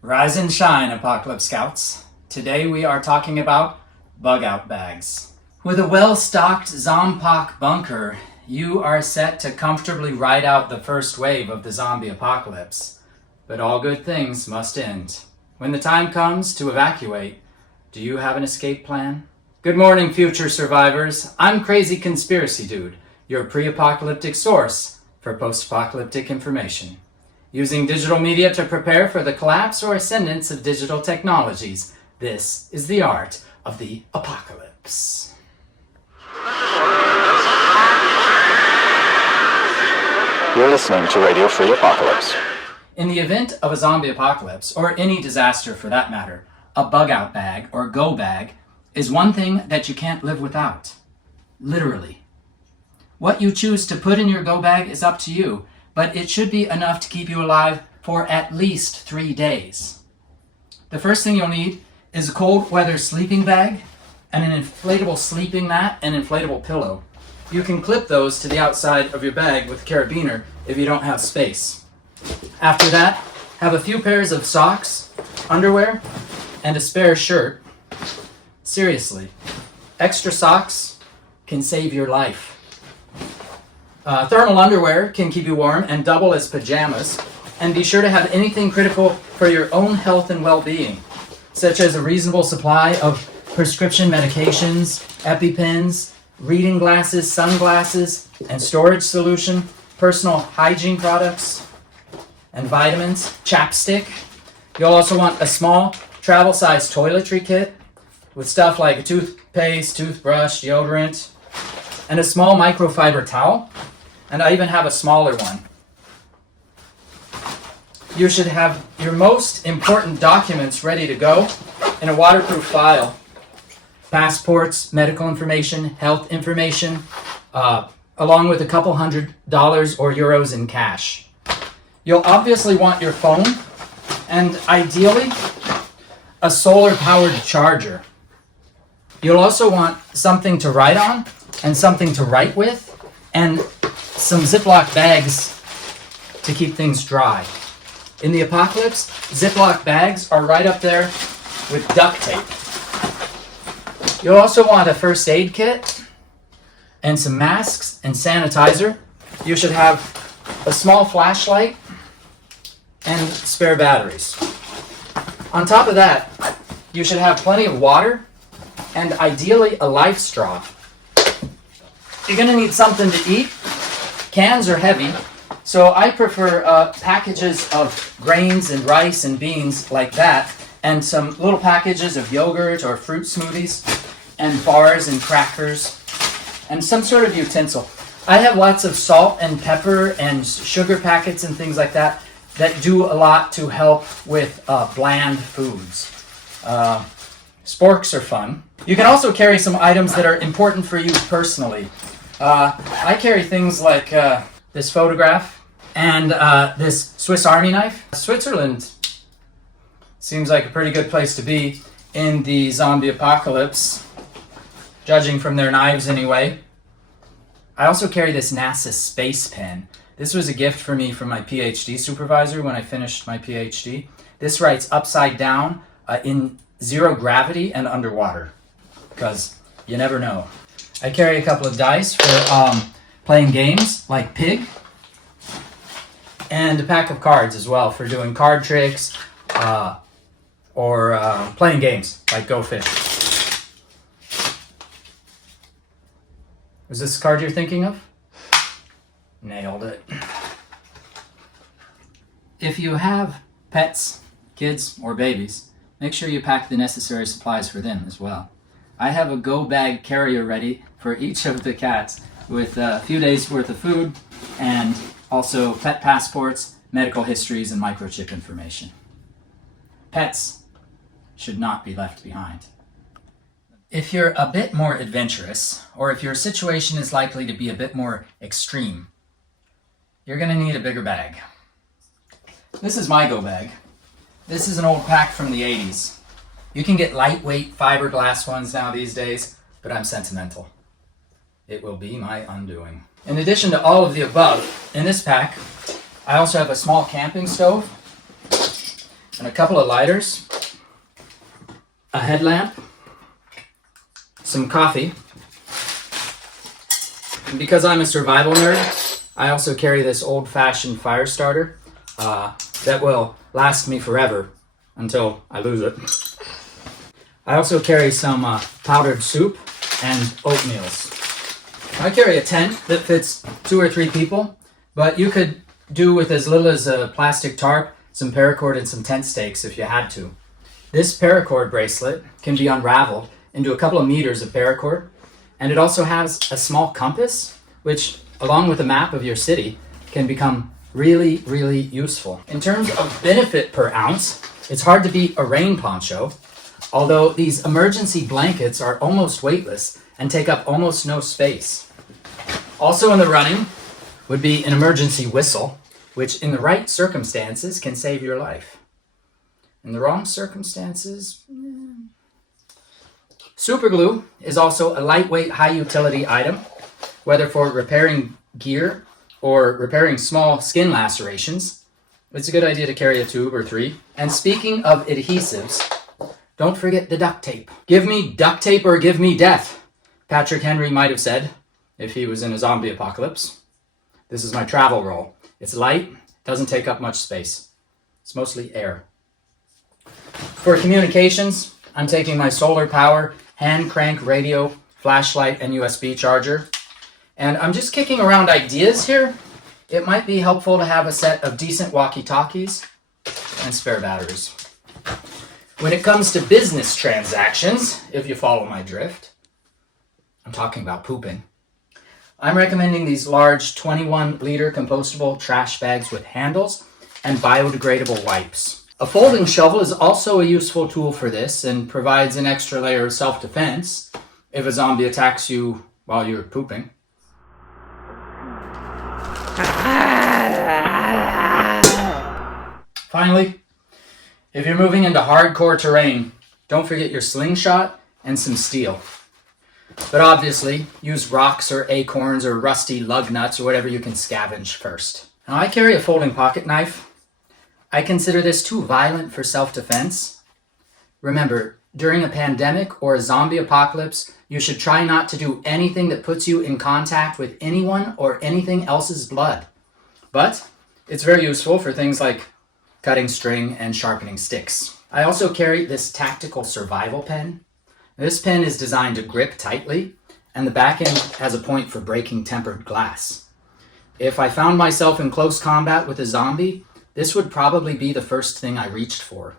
Rise and shine, Apocalypse Scouts. Today we are talking about bug-out bags. With a well-stocked Zompoc bunker, you are set to comfortably ride out the first wave of the zombie apocalypse. But all good things must end. When the time comes to evacuate, do you have an escape plan? Good morning, future survivors. I'm Crazy Conspiracy Dude, your pre-apocalyptic source for post-apocalyptic information. Using digital media to prepare for the collapse or ascendance of digital technologies, this is the art of the apocalypse. You're listening to Radio Free Apocalypse. In the event of a zombie apocalypse, or any disaster for that matter, a bug-out bag or go bag is one thing that you can't live without. Literally. What you choose to put in your go bag is up to you, but it should be enough to keep you alive for at least 3 days. The first thing you'll need is a cold weather sleeping bag and an inflatable sleeping mat and inflatable pillow. You can clip those to the outside of your bag with a carabiner if you don't have space. After that, have a few pairs of socks, underwear, and a spare shirt. Seriously, extra socks can save your life. Thermal underwear can keep you warm and double as pajamas. And be sure to have anything critical for your own health and well-being, such as a reasonable supply of prescription medications, EpiPens, reading glasses, sunglasses, and storage solution, personal hygiene products, and vitamins, chapstick. You'll also want a small travel-sized toiletry kit with stuff like a toothpaste, toothbrush, deodorant, and a small microfiber towel. And I even have a smaller one. You should have your most important documents ready to go in a waterproof file. Passports, medical information, health information, along with a couple $100 or euros in cash. You'll obviously want your phone and ideally a solar-powered charger. You'll also want something to write on and something to write with and some Ziploc bags to keep things dry. In the apocalypse, Ziploc bags are right up there with duct tape. You'll also want a first aid kit and some masks and sanitizer. You should have a small flashlight and spare batteries. On top of that, you should have plenty of water and ideally a life straw. You're going to need something to eat. Cans are heavy, so I prefer packages of grains and rice and beans like that, and some little packages of yogurt or fruit smoothies, and bars and crackers, and some sort of utensil. I have lots of salt and pepper and sugar packets and things like that that do a lot to help with bland foods. Sporks are fun. You can also carry some items that are important for you personally. I carry things like this photograph and this Swiss Army knife. Switzerland seems like a pretty good place to be in the zombie apocalypse, judging from their knives anyway. I also carry this NASA space pen. This was a gift for me from my PhD supervisor when I finished my PhD. This writes upside down in zero gravity and underwater, because you never know. I carry a couple of dice for playing games like Pig, and a pack of cards as well for doing card tricks or playing games like Go Fish. Was this the card you're thinking of? Nailed it. If you have pets, kids, or babies, make sure you pack the necessary supplies for them as well. I have a go bag carrier ready for each of the cats with a few days worth of food and also pet passports, medical histories, and microchip information. Pets should not be left behind. If you're a bit more adventurous, or if your situation is likely to be a bit more extreme, you're going to need a bigger bag. This is my go bag. This is an old pack from the 80s. You can get lightweight fiberglass ones now these days, but I'm sentimental. It will be my undoing. In addition to all of the above, in this pack, I also have a small camping stove and a couple of lighters, a headlamp, some coffee. And because I'm a survival nerd, I also carry this old-fashioned fire starter that will last me forever until I lose it. I also carry some powdered soup and oatmeals. I carry a tent that fits 2 or 3 people, but you could do with as little as a plastic tarp, some paracord, and some tent stakes if you had to. This paracord bracelet can be unraveled into a couple of meters of paracord, and it also has a small compass, which, along with a map of your city, can become really, really useful. In terms of benefit per ounce, it's hard to beat a rain poncho, although these emergency blankets are almost weightless and take up almost no space. Also in the running would be an emergency whistle, which in the right circumstances can save your life. In the wrong circumstances, super glue is also a lightweight, high utility item, whether for repairing gear or repairing small skin lacerations. It's a good idea to carry a tube or 3. And speaking of adhesives, don't forget the duct tape. Give me duct tape or give me death, Patrick Henry might have said if he was in a zombie apocalypse. This is my travel roll. It's light, doesn't take up much space. It's mostly air. For communications, I'm taking my solar power, hand crank radio, flashlight, and USB charger. And I'm just kicking around ideas here. It might be helpful to have a set of decent walkie-talkies and spare batteries. When it comes to business transactions, if you follow my drift, I'm talking about pooping, I'm recommending these large 21-liter compostable trash bags with handles and biodegradable wipes. A folding shovel is also a useful tool for this and provides an extra layer of self-defense if a zombie attacks you while you're pooping. Finally, if you're moving into hardcore terrain, don't forget your slingshot and some steel. But obviously, use rocks or acorns or rusty lug nuts or whatever you can scavenge first. Now, I carry a folding pocket knife. I consider this too violent for self-defense. Remember, during a pandemic or a zombie apocalypse, you should try not to do anything that puts you in contact with anyone or anything else's blood. But it's very useful for things like cutting string and sharpening sticks. I also carry this tactical survival pen. This pen is designed to grip tightly, and the back end has a point for breaking tempered glass. If I found myself in close combat with a zombie, this would probably be the first thing I reached for.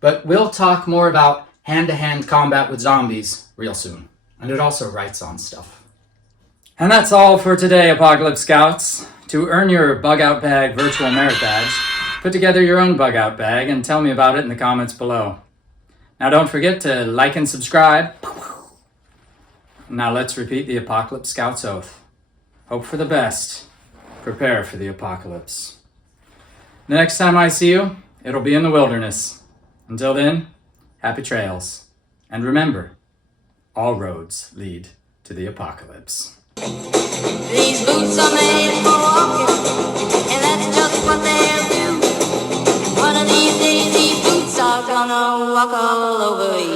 But we'll talk more about hand-to-hand combat with zombies real soon. And it also writes on stuff. And that's all for today, Apocalypse Scouts. To earn your Bug Out Bag virtual merit badge, put together your own Bug Out Bag and tell me about it in the comments below. Now don't forget to like and subscribe. Now let's repeat the Apocalypse Scout's oath. Hope for the best. Prepare for the apocalypse. The next time I see you, it'll be in the wilderness. Until then, happy trails. And remember, all roads lead to the apocalypse. These boots are made for walking, and that's just what they'll do. One of these days, these boots are gonna walk all over you.